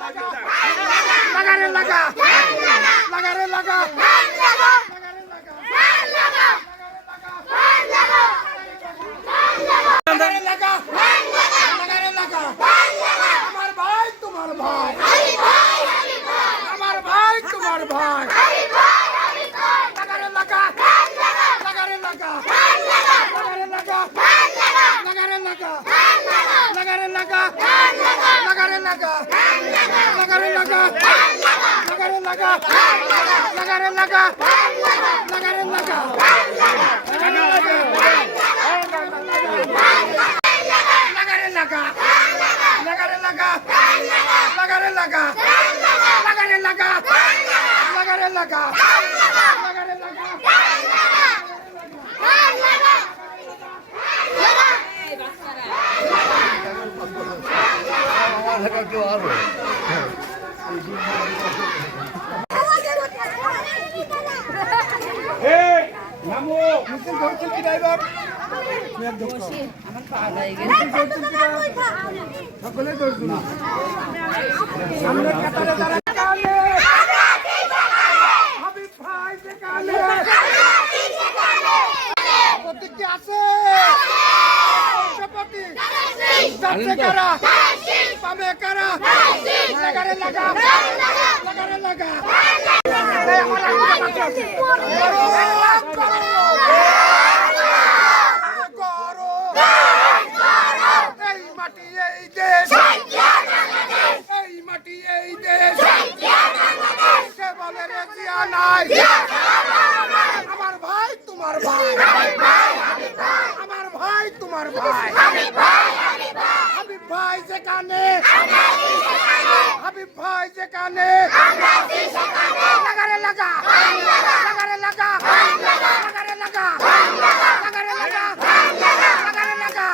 লাগারে লাগা লাগারে লাগা আমার ভাই তোমার ভাই আমার ভাই তোমার ভাই লাগারে লাগা লাগারে লাগা লাগারে লাগা লাগারে লাগা লাগারে লাগা লাগারে লাগা লাগারে লাগা লাগারে লাগা লাগারে লাগা লাগারে লাগা আমার ভাই তোমার ভাই আমার ভাই তোমার ভাই হাবিব ভাই যেখানে হাবিব ভাই যেখানে লাগারে লাগা লাগারে লাগা লাগারে লাগা লাগারে লাগা লাগারে লাগা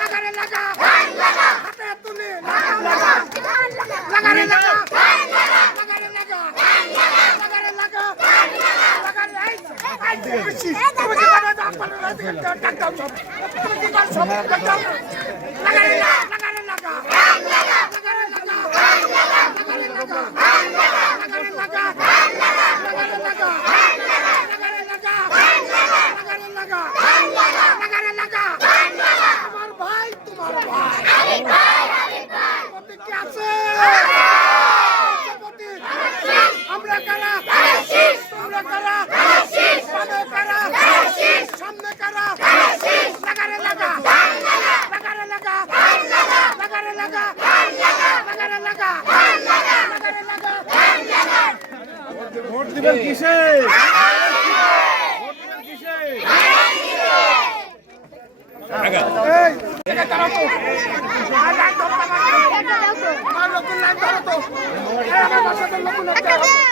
লাগারে লাগা হাতে তুলে লাগারে লাগা লাগারে লাগা লাগারে লাগা আমার ভাই তোমার ভাই আমরা কারা তোমরা কারা কারা সামনে কারা লাগারে লাগা লাগারে লাগা লাগারে লাগা লাগারে লাগা লাগারে লাগা ভোট দিবেন কিসে ভোট দিবেন কিসে আগা এই এটা দাঁড়াও তো আর লাইন ধরো আমার লোকজন লাইন ধরো তো এই আমার বাসাতে লোকজন ধরো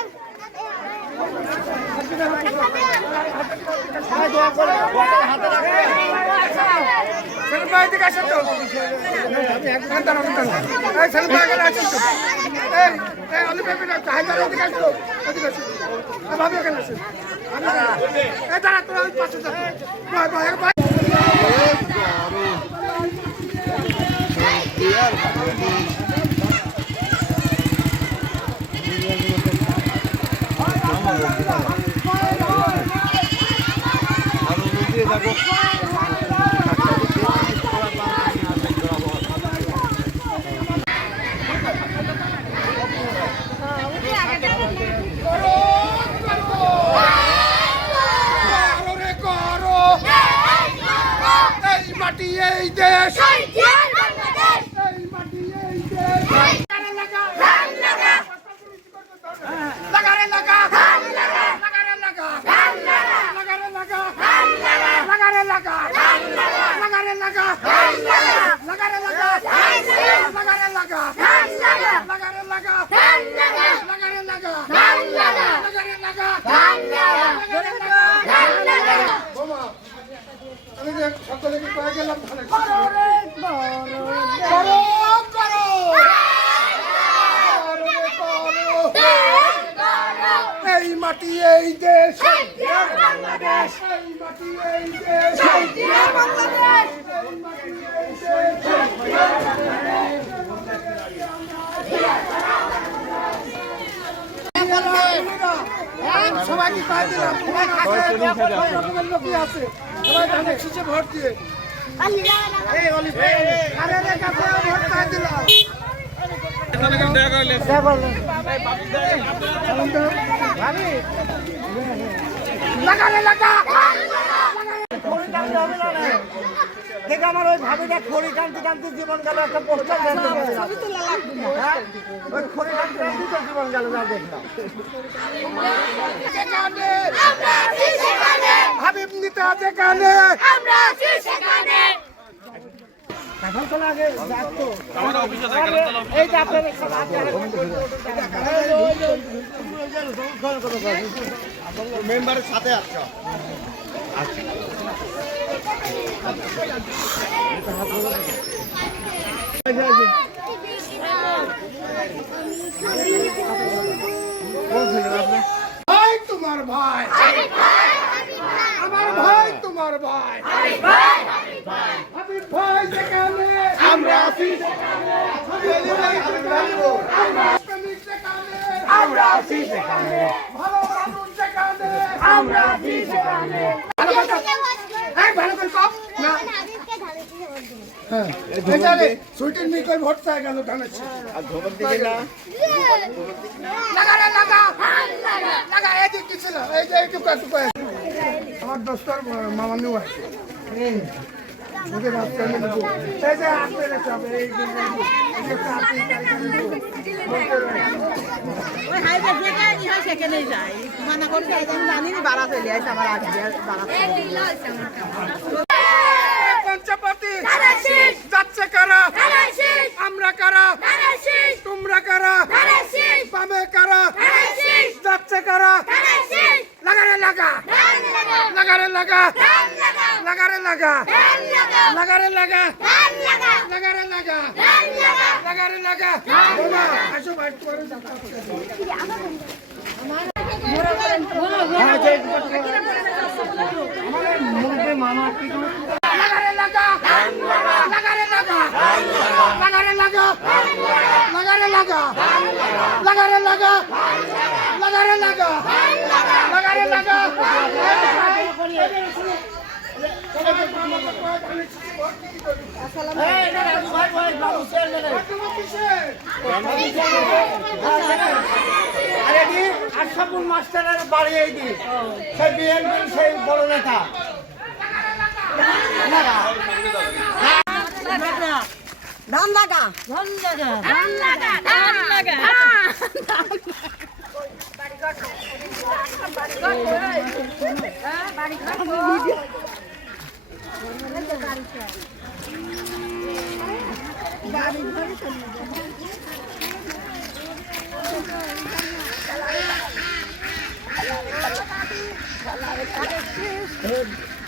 এই দেশ লাগারে লাগা লাগারে লাগা লাগারে লাগা লাগারে লাগা লাগারে লাগা লাগারে লাগা লাগারে লাগা লাগারে লাগা লাগারে লাগা লাগারে লাগা বোমা আমি যে সকলকে কয়ে গেলাম করো রে করো করো এই মাটি এই দেশ বাংলাদেশ এই মাটি এই দেশ বাংলাদেশ এই মাটি এই দেশ আমি পাই দিলাম সবাই রকমের লোকই আছে সবাই ধানের শীষে ভোট দিয়ে এই অলিভ কারের কাছে ভোট পাই দিলাম লাগালে লাগা দেখে আমার ওই ভাবিটা খড়ি টানতে টানতে জীবন গেল একটা পোস্টার ওই খড়ি টানতে টানতে তো জীবন গেল না দেখলাম হাবিব নিতে আছে কানে এখন তো আগে যাচ্তো এই যে আপনার মেম্বারের সাথে আচ্ছা ভাই তোমার ভাই আমার ভাই তোমার ভাই হাবিব ভাই যেখানে আমরা আছি আমরা আছি সেখানে ভালো মানুষ যেখানে আমরা আছি সেখানে ভালো করে কপ না সুইটির মিকল ভোট চাই গেল ধানের আর ধোবর দিকে না লাগা লাগা এদিক কি ছিল এই যে একটু আমার দোস্তর মামানু আছে ওদের বাচ্চা নিয়ে এই যে আসতে যাবে এই ওই হাইবে যেখানে নিয়ে সেখানে যায় মানা করতে আমি জানি না বাড়া চলে আসে আমার আগে বাড়া পঞ্চপতি যাচ্ছে কারা আমরা কারা তোমরা কারা পাবে কারা যাচ্ছে কারা লাগারে লাগা লাগারে লাগা লাগারে লাগা লাগারে লাগা লাগারে লাগা লাগারে লাগা আসো ভাই তোমার মামা কি লাগারে লাগা লাগারে লাগা লাগারে লাগা লাগারে লাগা লাগারে লাগা লাগারে লাগা লাগারে লাগা আশাপুর মাস্টারের বাড়ি এই দিন সেই বিএনপি সেই বড় নেতা ধান লাগা ধান লাগা ধান লাগা ধান লাগা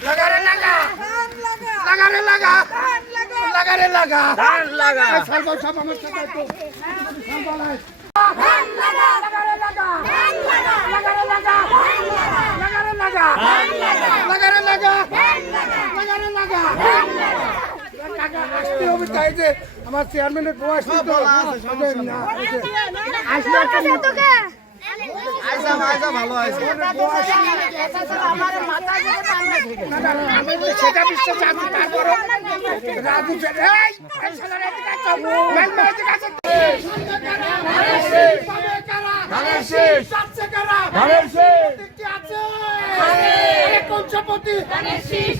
লাগারে লাগা লাগারে লাগা লাগারে লাগা ধান লাগা সব সব আমার সাথে একটু সম্পালায় ধান লাগা লাগারে লাগা ধান লাগা লাগারে লাগা লাগারে লাগা লাগারে লাগা লাগারে লাগা কাকা আসতে হবে তাই যে আমার চেয়ারম্যানের প্রয়াস তো না আসলে তোকে আইসা ভালো আছে সেটা বিশ্বাস আছে তারপর রাজু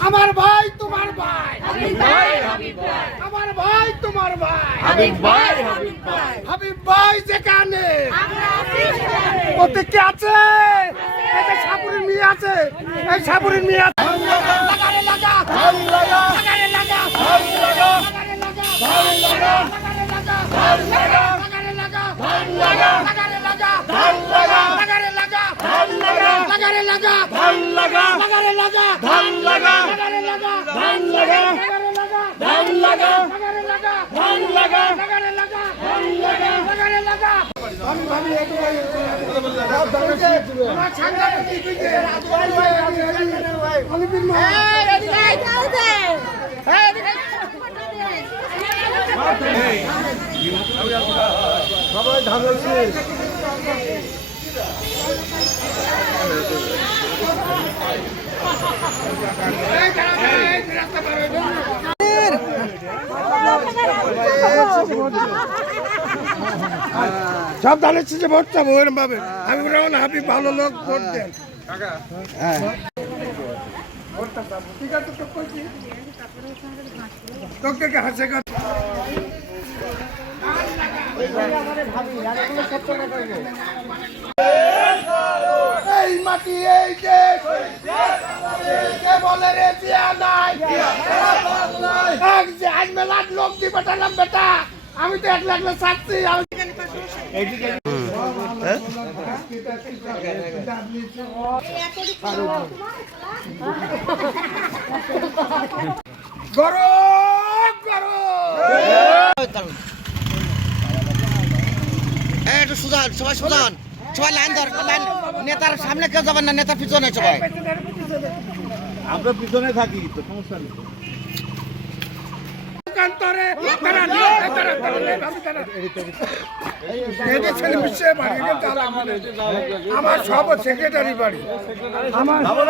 আমার ভাই তোমার ভাই আমার ভাই তোমার ভাই হাবিব ভাই যেখানে প্রত্যেককে আছে এই যে সাপুরের মেয়ে আছে এই সাপুরের মেয়ে আছে লাগারে লাগা লাগারে লাগা লাগারে লাগা লাগারে লাগা লাগারে লাগা লাগারে লাগা লাগারে লাগা ধান লাগা লাগারে লাগা ধান লাগা লাগারে লাগা ধান লাগা ধান লাগা লাগারে লাগা ধান লাগা লাগারে লাগা ধান লাগা লাগারে লাগা আমি ভাবি একটু ভাই আমার ছাঙ্গা কি কইছে অলিম্পিক মা এই এদিকে আইতে এই এদিকে সবাই ধানের শীষ সব ধানের শীষে ভোট চাবো এরকম ভাবে আমি বললাম হাবি ভালো লোক ভোট দেন তোকে হাসে এই মাটি এই দেশ কে বলে রে দিয়া নাই যে আজ মেলার লোক দিয়ে পাঠালাম বেটা আমি তো 1 লাখ চাচ্ছি একটু সুদান সবাই সুদান সবাই লাইন ধর লাইন নেতার সামনে কেউ যাবেন না নেতার পিছনে সবাই আমরা পিছনে থাকি তো সমস্যা নেই আমার সব সেক্রেটারি বাড়ি আমার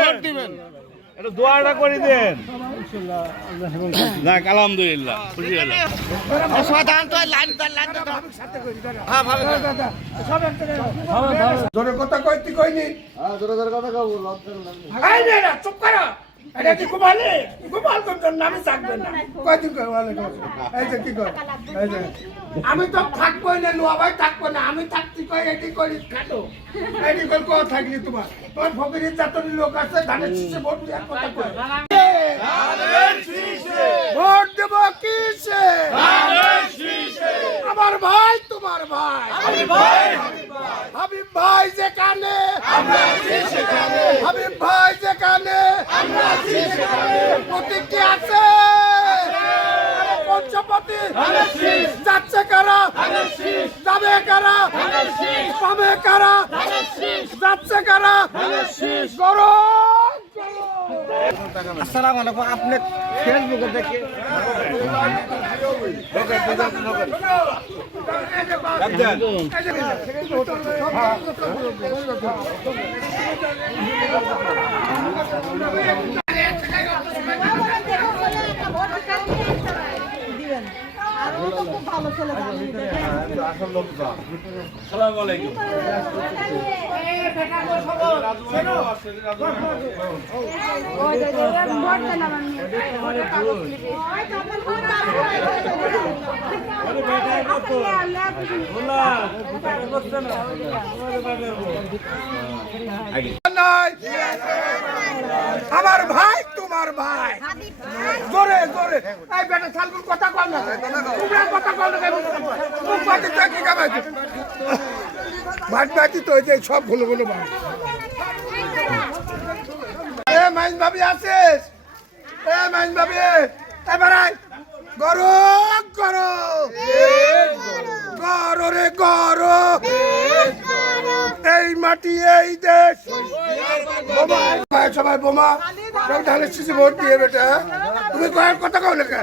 ভোট দিবেন একটু দোয়াটা করে দেন যাক আলহামদুলিল্লাহ খুশি হলাম সবাই দাঁড়ান তো লাইন লাইন হ্যাঁ ভালো জোরে কথা কইতি কইনি এই নে না চুপ করো এটা কি ঘুমালে ঘুমাল কোন নামে থাকবে না কয়দিন কই বলে এই যে কি কর এই যে আমি তো থাকবই না নোয়া ভাই থাকবো না আমি থাকতি কই এটি করিস কাটো এটি কই কো থাকলি তোমার ফকিরের জাতরি লোক আছে ধানের শীষে ভোট দিয়ে কথা কই ধানের শীষে ভোট দেব কিসে ধানের শীষে আমার ভাই তোমার ভাই হাবিব ভাই যেখানে আমরা সেখানে হাবিব ভাই যেখানে আমরা সেখানে প্রতীকী আছে পঞ্চপতি যাচ্ছে কারা যাবে কারা পাবে কারা যাচ্ছে কারা গরম আসসালামু আলাইকুম আপনি ফেসবুকে দেখে আসসালামু আলাইকুম আমার ভাই তোমার ভাই জোরে জোরে এই বেটা সালগুল কথা কল না তোমরা কথা কল না মুখ পাতি তো কি কামাই ভাত বাতি তো যে সব ভুলো ভুলো ভাই এ মাইন ভাবি আছিস এ মাইন ভাবি এবারে গরো গরো গরো রে গরো এই মাটি এই দেশ বোমা সবাই বোমা সব ধানের শীষে ভোট দিয়ে বেটা তুমি কয়েক কথা কও লেখা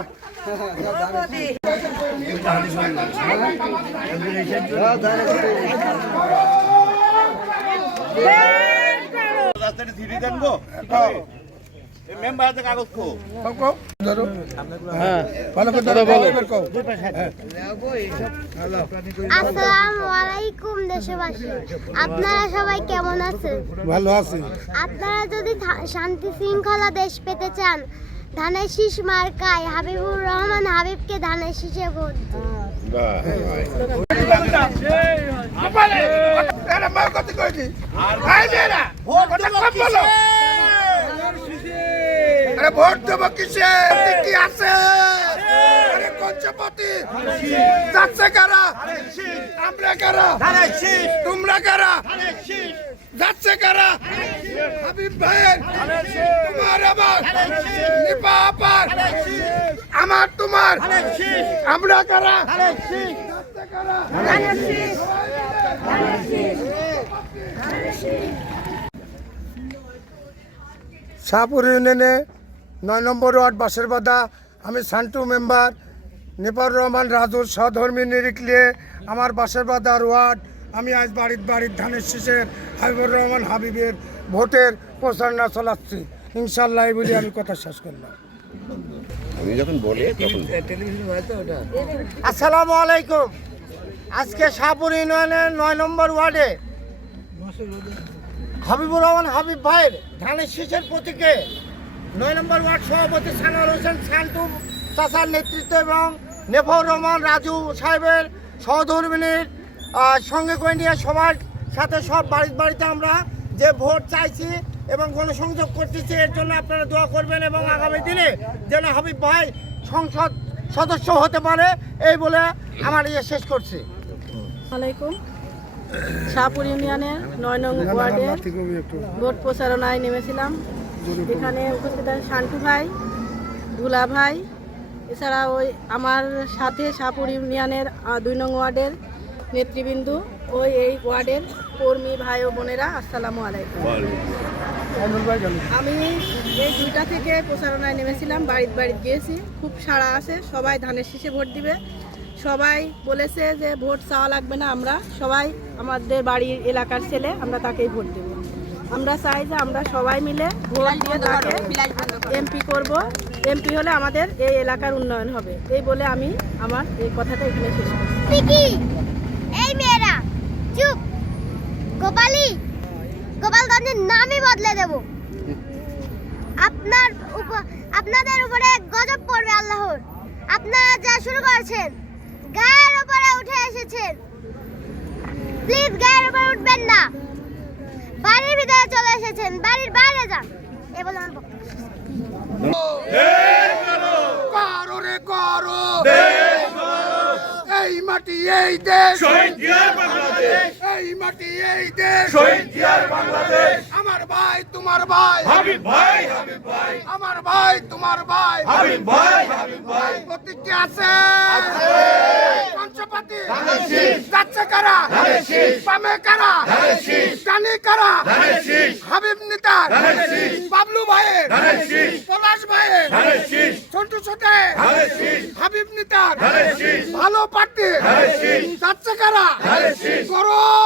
রাস্তাটা ধীরে জানবো মেম্বার হাতে কাগজ খো আসসালামু আলাইকুম দেশবাসী, আপনারা সবাই কেমন আছেন? ভালো আছি। আপনারা যদি শান্তি শৃঙ্খলা দেশ পেতে চান, ধানের শীষ মার্কায় হাবিবুর রহমান হাবিবকে ধানের শীষে ভোট দিন। ভোট দেবো কিসে কি আছে পঞ্চপতি যাচ্ছে কারা আমরা কারা তোমরা কারা যাচ্ছে কারা হাবিব ভাইয়ের তোমার আবার নিপা আপার আমার তোমার আমরা কারা যাচ্ছে কারা শাহপুর ইউনিয়নে 9 নম্বর ওয়ার্ড বাসের বাধা। আমি সান্টু মেম্বার নেপার রহমান রাজুর সহধর্মী নিরিখলে আমার বাসের বাজার ওয়ার্ড আমি আজ বাড়ির ধানের শীষের হাবিবুর রহমান হাবিবের ভোটের প্রচারণা চালাচ্ছি ইনশাল্লাহ এই বলে আমি কথা শেষ করলাম। আসসালামু আলাইকুম। আজকে শাহপুর ইউনিয়নের 9 নম্বর ওয়ার্ডে হাবিবুর রহমান হাবিব ভাইয়ের ধানের শীষের প্রতীকে 9 নম্বর ওয়ার্ড সভাপতি সানোয়ার হোসেন শান্তু চাচার নেতৃত্ব এবং নেফাউর রহমান রাজু সাহেবের সহধর্মিনীর সঙ্গে করে নিয়ে সবার সাথে সব বাড়িতে আমরা যে ভোট চাইছি এবং গণসংযোগ করতেছি, এর জন্য আপনারা দোয়া করবেন এবং আগামী দিনে যেন হাবিব ভাই সংসদ সদস্য হতে পারে এই বলে আমার শেষ করছি। আলাইকুম। শাহপুর ইউনিয়নের 9 নং ওয়ার্ডের ভোট প্রচারণায় নেমেছিলাম। এখানে উপস্থিত আছে শান্তু ভাই, দুলা ভাই, এছাড়া ওই আমার সাথে শাহপুর ইউনিয়নের 2 নং ওয়ার্ডের নেতৃবৃন্দ ওই এই ওয়ার্ডের কর্মী ভাই ও বোনেরা, আসসালামু আলাইকুম। আমি এই 2টা থেকে প্রচারণায় নেমেছিলাম, বাড়িতে গিয়েছি, খুব সাড়া আছে, সবাই ধানের শীষে ভোট দিবে। সবাই বলেছে যে ভোট চাওয়া লাগবে না, আমরা সবাই আমাদের বাড়ির এলাকার ছেলে, আমরা তাকেই ভোট দেব। আমরা চাই যে আমরা সবাই মিলে ভোট দিয়ে তাকে এমপি করব, এমপি হলে আমাদের এই এলাকার উন্নয়ন হবে। এই বলে আমি আমার এই কথাটা এখানে শেষ করছি। এই মেয়েরা চুপ, গোপালগঞ্জের নামই বদলে দেব। আপনাদের উপরে গজব পড়বে আল্লাহর। আপনারা যা শুরু করেছেন, গায়ের উপরে উঠে এসেছেন, প্লিজ গায়ের উপরে উঠবেন না। বাড়ির ভিতরে চলে এসেছেন, বাড়ির বাইরে যান। এ বলে আমার করো রে করো, এই মাটি এই দেশ, এই মাটি এই দেশ, আমার ভাই তোমার ভাই হাবিব ভাই, আমার ভাই তোমার ভাই হাবিব ভাই, প্রতীকটি আছে পঞ্চপাতি যাচ্ছে কারা, পামে কারা, টানি কারা, হাবিব নেতার, বাবলু ভাইয়ের, পলাশ ভাইয়ের, ছোটু ছোটে হাবিব নেতার ভালো পার্টি যাচ্ছে কারা, গরম